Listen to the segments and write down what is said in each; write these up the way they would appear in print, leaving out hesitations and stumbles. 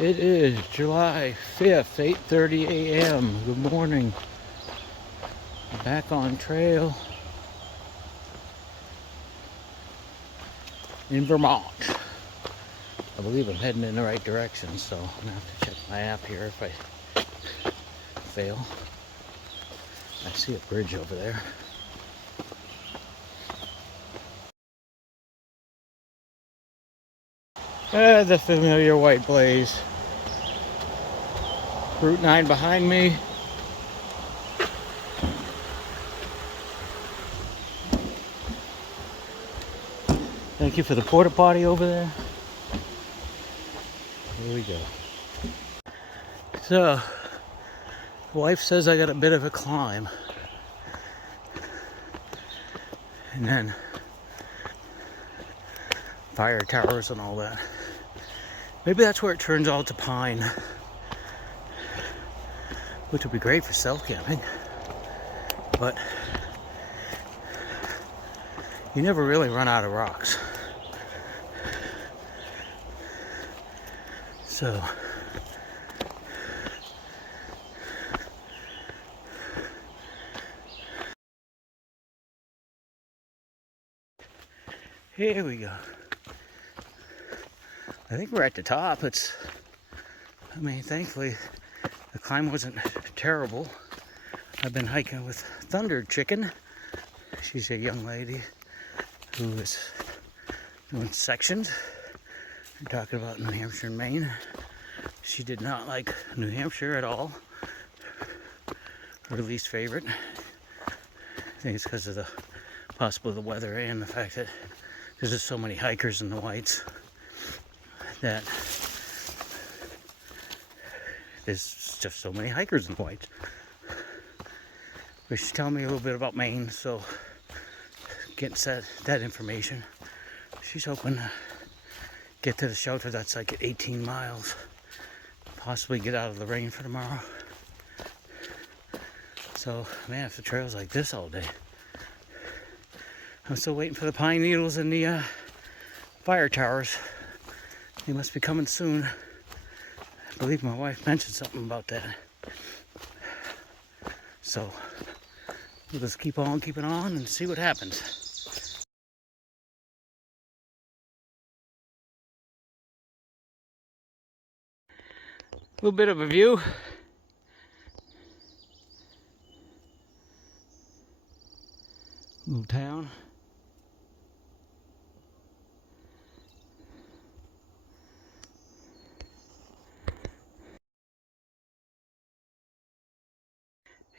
It is July 5th, 8:30 a.m. Good morning. Back on trail in Vermont. I believe I'm heading in the right direction, so I'm gonna have to check my app here if I fail. I see a bridge over there. The familiar white blaze. Route 9 behind me. Thank you for the porta potty over there. Here we go. So, wife says I got a bit of a climb. And then fire towers and all that. Maybe that's where it turns all to pine, which would be great for self-camping. But you never really run out of rocks. So here we go. I think we're at the top. Thankfully the climb wasn't terrible. I've been hiking with Thunder Chicken. She's a young lady who is doing sections. We're talking about New Hampshire and Maine. She did not like New Hampshire at all. Her least favorite. I think it's because of possibly the weather and the fact that there's just so many hikers in the whites that there's just so many hikers in the whites. But she's telling me a little bit about Maine, so getting that information. She's hoping to get to the shelter that's like 18 miles. Possibly get out of the rain for tomorrow. So, man, if the trail's like this all day. I'm still waiting for the pine needles and the fire towers. They must be coming soon. I believe my wife mentioned something about that. So, we'll just keep on keeping on and see what happens. A little bit of a view. Little town.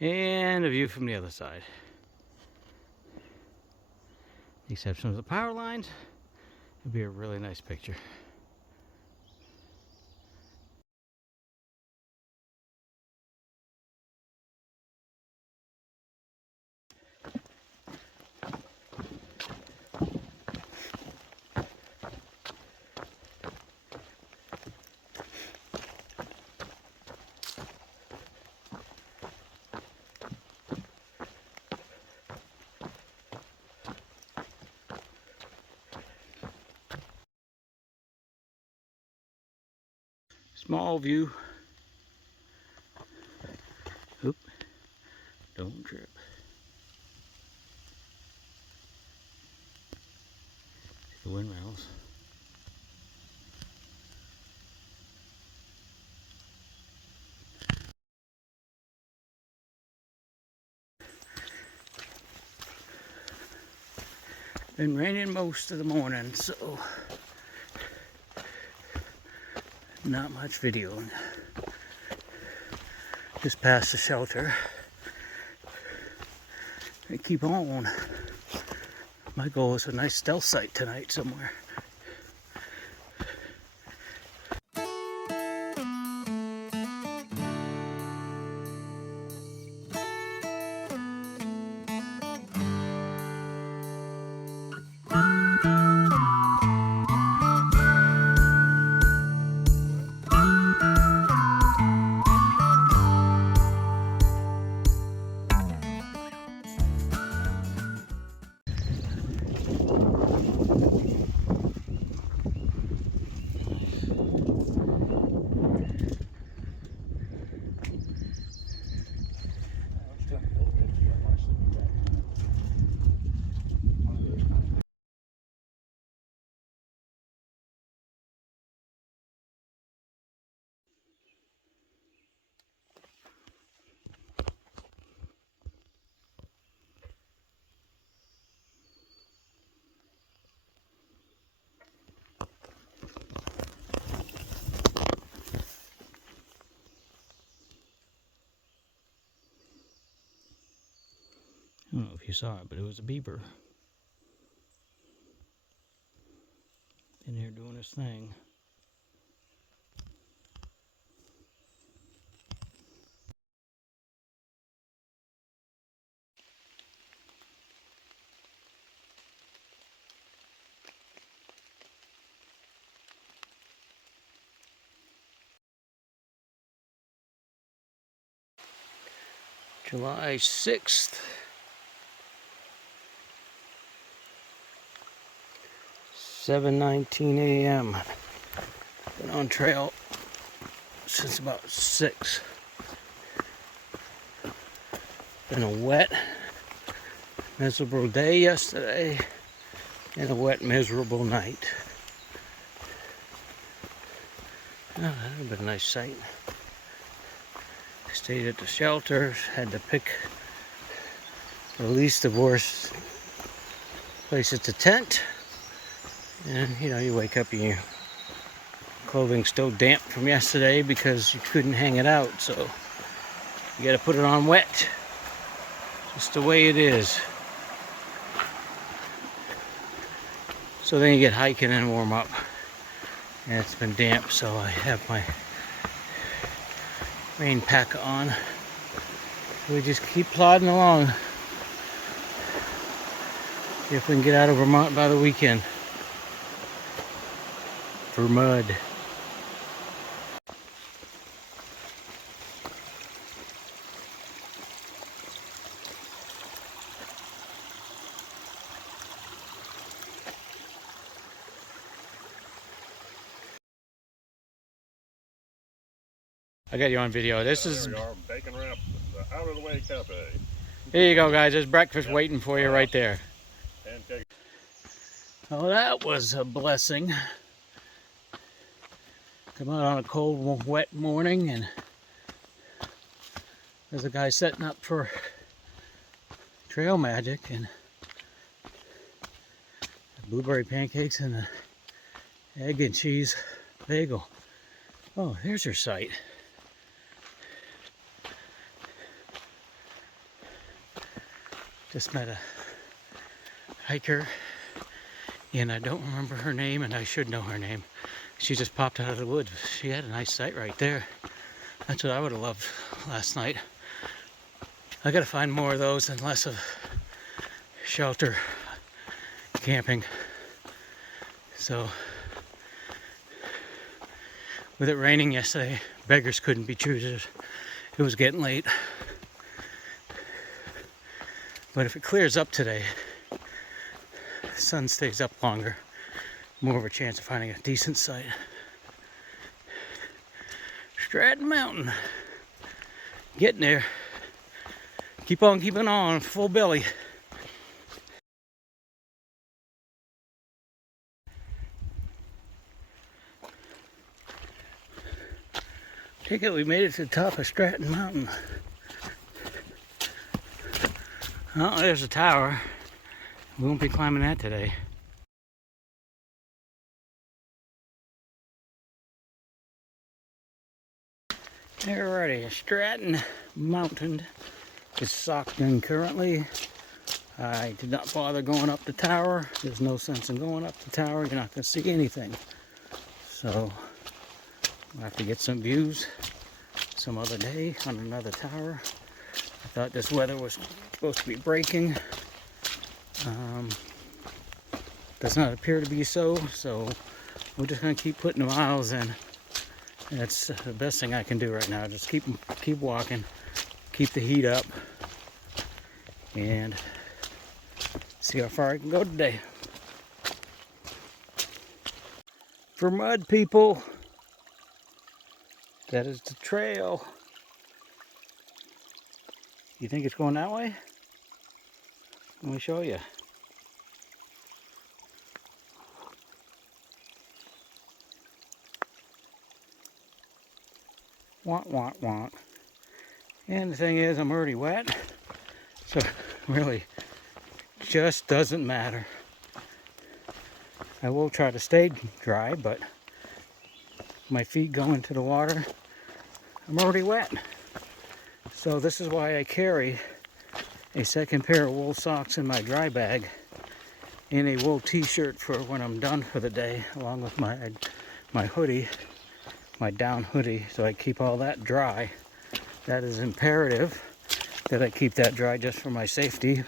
And a view from the other side. The exception of the power lines, it'd be a really nice picture. Small view. Oop, don't trip. The wind rattles. Been raining most of the morning, so not much videoing. Just past the shelter. And keep on. My goal is a nice stealth site tonight somewhere. I don't know if you saw it, but it was a beaver. In here doing his thing. July 6th. 7:19 a.m. Been on trail since about 6. Been a wet, miserable day yesterday and a wet, miserable night. Oh, that would have been a nice sight. Stayed at the shelter, had to pick the least of worst places to tent. And you know, you wake up and your clothing's still damp from yesterday because you couldn't hang it out, so you gotta put it on wet. Just the way it is. So then you get hiking and warm up. And it's been damp, so I have my rain pack on. We just keep plodding along. See if we can get out of Vermont by the weekend. For mud. I got you on video. This is there we are, Bacon Wrap, the Out of the Way Cafe. Here you go, guys. There's breakfast waiting for you right there. Pancake. Oh, that was a blessing. Come out on a cold, wet morning, and there's a guy setting up for trail magic, and blueberry pancakes and an egg and cheese bagel. Oh, there's your site. Just met a hiker, and I don't remember her name, and I should know her name. She just popped out of the woods. She had a nice site right there. That's what I would have loved last night. I gotta find more of those and less of shelter camping. So, with it raining yesterday, beggars couldn't be choosers. It was getting late. But if it clears up today, the sun stays up longer, more of a chance of finding a decent site. Stratton Mountain. Getting there. Keep on keeping on, full belly. Take it, we made it to the top of Stratton Mountain. Oh, there's a tower. We won't be climbing that today. Alrighty, Stratton Mountain is socked in currently. I did not bother going up the tower. There's no sense in going up the tower. You're not going to see anything. So, I'll have to get some views some other day on another tower. I thought this weather was supposed to be breaking. Does not appear to be so we're just going to keep putting the miles in. That's the best thing I can do right now. Just keep walking, keep the heat up, and see how far I can go today. For mud people, that is the trail. You think it's going that way? Let me show you. Want. And the thing is, I'm already wet, so really just doesn't matter. I will try to stay dry, but my feet go into the water, I'm already wet. So this is why I carry a second pair of wool socks in my dry bag, and a wool t-shirt for when I'm done for the day, along with my hoodie, my down hoodie, so I keep all that dry. That is imperative that I keep that dry just for my safety,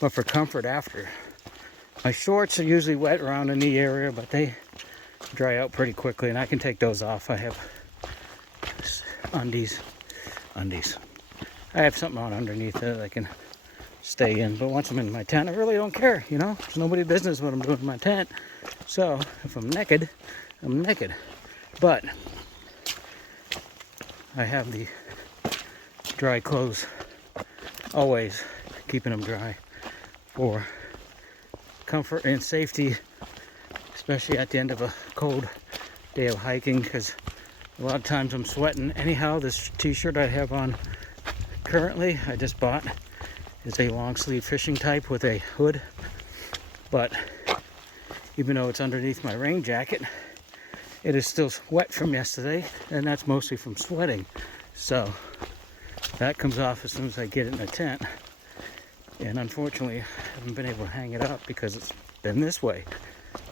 but for comfort after. My shorts are usually wet around the knee area, but they dry out pretty quickly, and I can take those off. I have undies. I have something on underneath that I can stay in, but once I'm in my tent, I really don't care, you know? It's nobody's business what I'm doing in my tent. So if I'm naked, I'm naked. But I have the dry clothes, always keeping them dry for comfort and safety, especially at the end of a cold day of hiking, because a lot of times I'm sweating. Anyhow, this t-shirt I have on currently, I just bought, is a long sleeve fishing type with a hood, but even though it's underneath my rain jacket, it is still wet from yesterday, and that's mostly from sweating. So that comes off as soon as I get in the tent, and unfortunately I haven't been able to hang it up because it's been this way.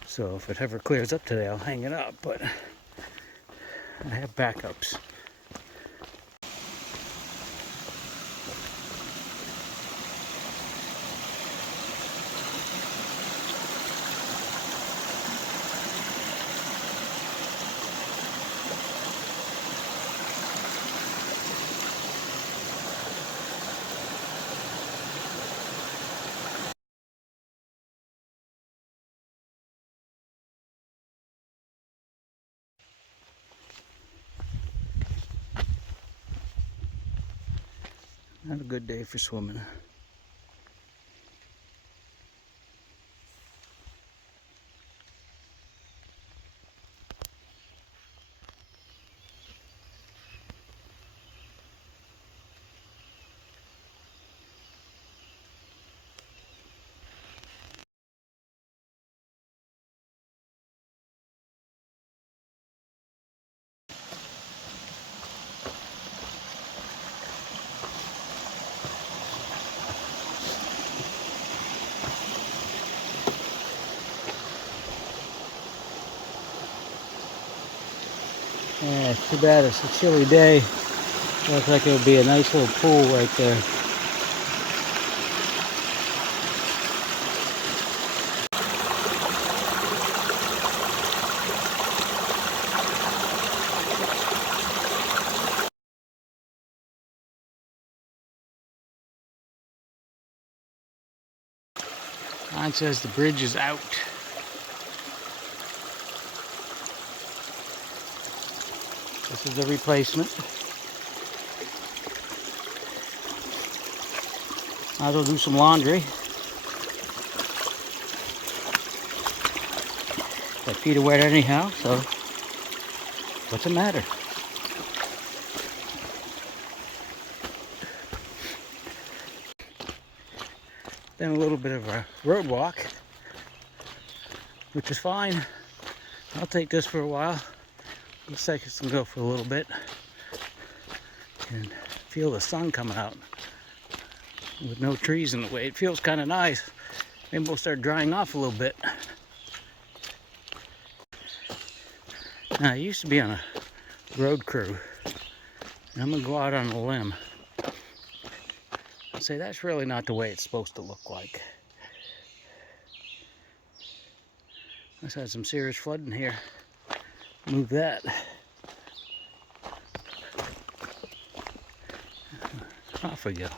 So if it ever clears up today, I'll hang it up, but I have backups. Not a good day for swimming. Yeah, it's too bad it's a chilly day. Looks like it would be a nice little pool right there. Mine says the bridge is out. This is the replacement. Might as well do some laundry. My feet are wet anyhow, so what's the matter? Then a little bit of a road walk, which is fine. I'll take this for a while. Looks like it's gonna go for a little bit and feel the sun coming out with no trees in the way. It feels kind of nice. Maybe we'll start drying off a little bit. Now, I used to be on a road crew, and I'm gonna go out on a limb and say that's really not the way it's supposed to look like. Let's have some serious flooding here. Move that. Off we go.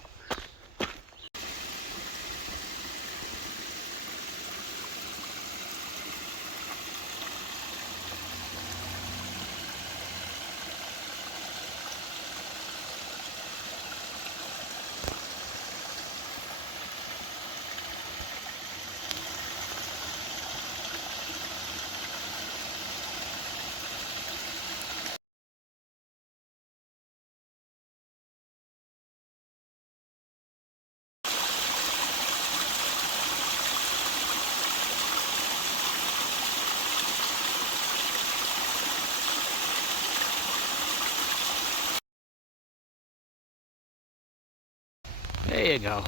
There you go.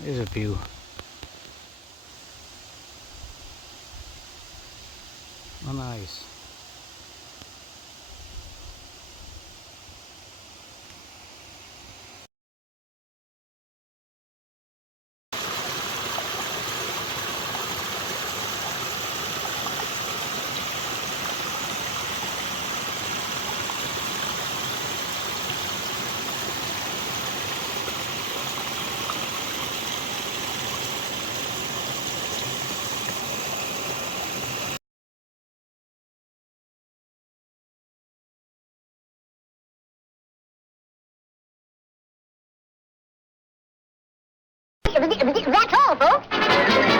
There's a view. Oh, nice. That's all, folks.